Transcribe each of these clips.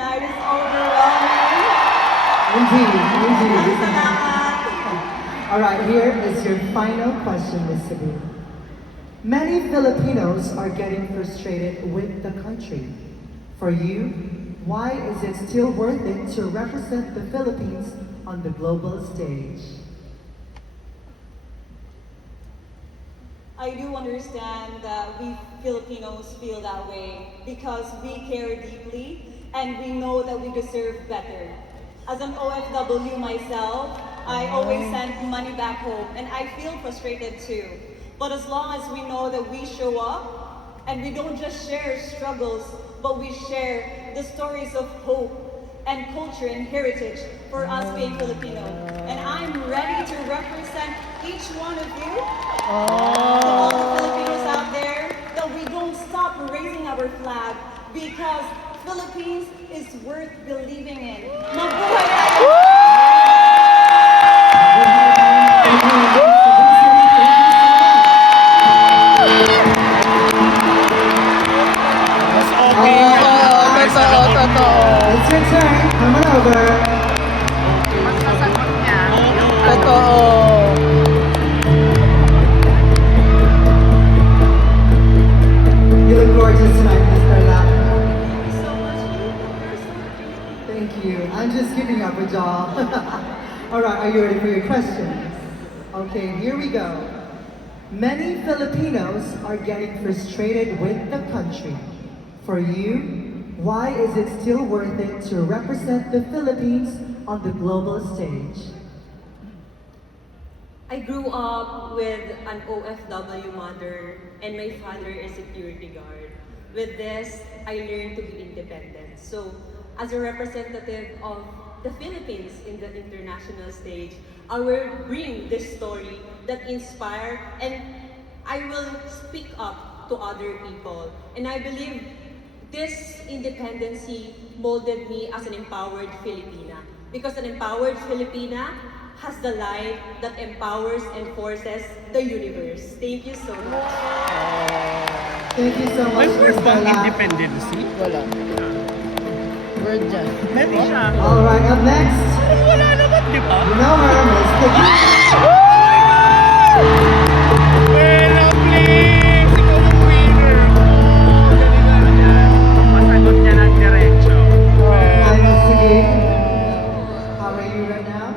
tonight is overwhelming. Indeed. Salamat. All right, here is your final question, Miss Cebu. Many Filipinos are getting frustrated with the country. For you, why is it still worth it to represent the Philippines on the global stage? I do understand that we Filipinos feel that way because we care deeply and we know that we deserve better. As an OFW myself, I always send money back home and I feel frustrated too. But as long as we know that we show up and we don't just share struggles, but we share the stories of hope and culture and heritage for us being Filipino. And I'm ready to represent each one of you, to all the Filipinos out there, that we don't stop raising our flag because Philippines is worth believing in. Mabuhay tayo! It's your turn. Come on over. Masasagot niya. Totoo. You look gorgeous tonight, Miss Perla. Thank you so much. You're so pretty. Thank you. I'm just keeping up with y'all. All right, are you ready for your questions? Okay, here we go. Many Filipinos are getting frustrated with the country. For you, why is it still worth it to represent the Philippines on the global stage? I grew up with an OFW mother and my father is a security guard. With this, I learned to be independent. So, as a representative of the Philippines in the international stage, I will bring this story that inspire and I will speak up to other people. And I believe this independency molded me as an empowered Filipina. Because an empowered Filipina has the light that empowers and forces the universe. Thank you so much. Thank you so May much, word Miss bang Perla. independency? Wala. Word dyan. Meron siya. All right, up next, Parang wala naman, di ba? you know her, Miss Tiggy. Bella, please! Ikaw ang winner! Oh, galingan niya. Masagot niya ng diretso. Hi, Miss Tiggy. How are you right now?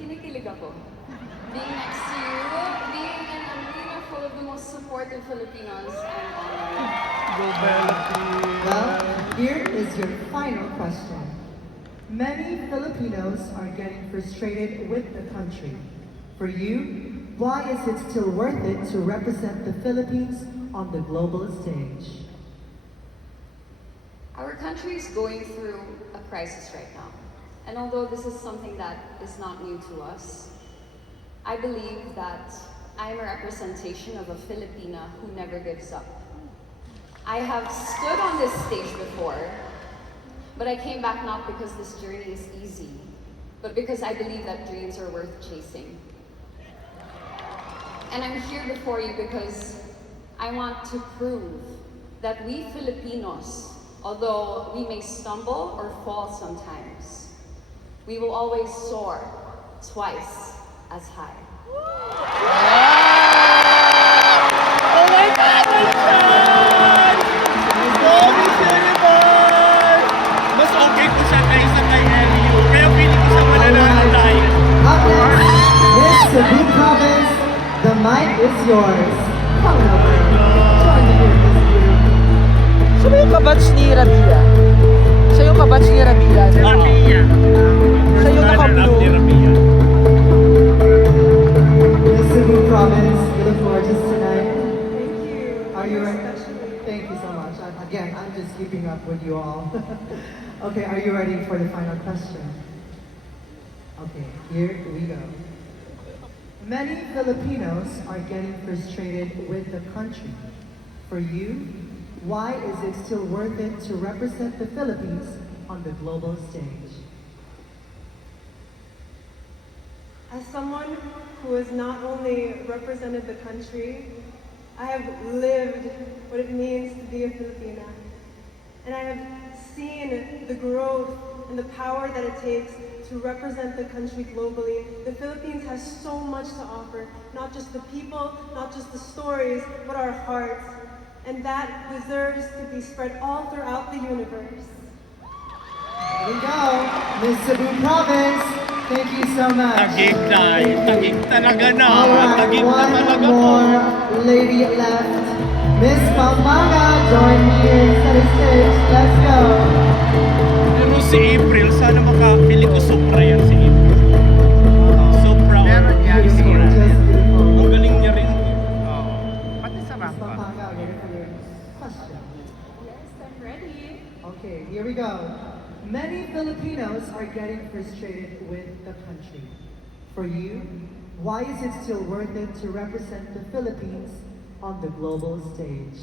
Kinikilig ako. Being next to you, being in an arena full of the most supportive Filipinos, I'm honored. Go, Bella, please. Well, here is your final question. Many Filipinos are getting frustrated with the country. For you, why is it still worth it to represent the Philippines on the global stage? Our country is going through a crisis right now. And although this is something that is not new to us, I believe that I am a representation of a Filipina who never gives up. I have stood on this stage before, but I came back not because this journey is easy, but because I believe that dreams are worth chasing. And I'm here before you because I want to prove that we Filipinos, although we may stumble or fall sometimes, we will always soar twice as high. Oh my God! Richard! Oh, Miss Universe! Mas okay ko siya kaysa kay Elio. Kaya feeling ko siya mananalo tayo. Up next, Miss Cebu Province, the mic is yours. Come on over. Join me here, Miss Cebu. Siya ba yung kabatch ni Rabia? Siya yung kabatch ni Rabia. di ba? Rabia. Siya yung naka-blue. Ni Rabia. Miss Cebu Province, you look gorgeous tonight. Thank you. Are you ready? Especially. Thank you so much. Again, I'm just keeping up with you all. Okay, are you ready for the final question? Okay, here we go. Many Filipinos are getting frustrated with the country. For you, why is it still worth it to represent the Philippines on the global stage? As someone who has not only represented the country, I have lived what it means to be a Filipina. And I have seen the growth, and the power that it takes to represent the country globally. The Philippines has so much to offer, not just the people, not just the stories, but our hearts. And that deserves to be spread all throughout the universe. Here we go. Miss Cebu Province, thank you so much. Tagig tayo. Tagig talaga na. Alright, Tagig na one talaga po. more lady left. Miss Pampanga, join me here sa the stage. Let's go. Pero si April, sana feeling ko Supra yan si April. Supra. Meron yan. Beautiful, just beautiful. Ang galing niya rin. Pati sa Miss rampa. Pampanga, ready for your question? Yes, I'm ready. Okay, here we go. Many Filipinos are getting frustrated with the country. For you, why is it still worth it to represent the Philippines on the global stage?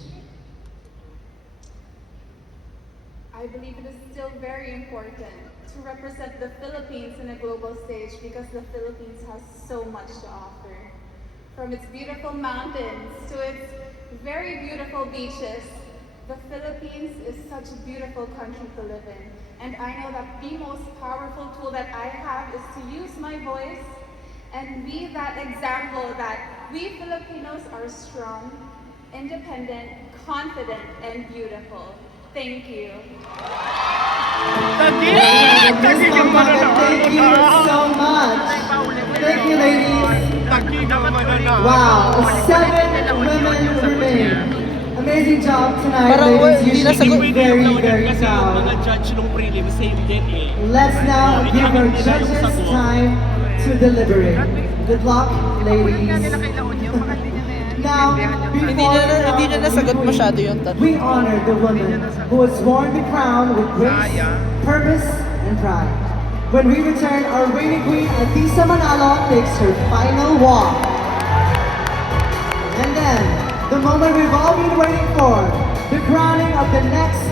I believe it is still very important to represent the Philippines in a global stage because the Philippines has so much to offer. From its beautiful mountains to its very beautiful beaches, the Philippines is such a beautiful country to live in. And I know that the most powerful tool that I have is to use my voice and be that example that we Filipinos are strong, independent, confident, and beautiful. Thank you. Tagig! Miss Tagig ang Pampanga, mananalo. thank you so much. Thank you, ladies. Tagig ang mananalo. Wow, 7 women remain. Amazing job tonight, Parang ladies. You hindi should nasagot. be very, very Kasi yung mga proud. judge nung prelim, same din eh. Let's now give our judges time to deliberate. Good luck, ladies. Now, Hindi niya nasagot masyado yung tanong. we honor the woman who has worn the crown with grace, purpose, and pride. When we return, our reigning queen, Atisa Manalo, takes her final walk. And then, the moment we've all been waiting for, the crowning of the next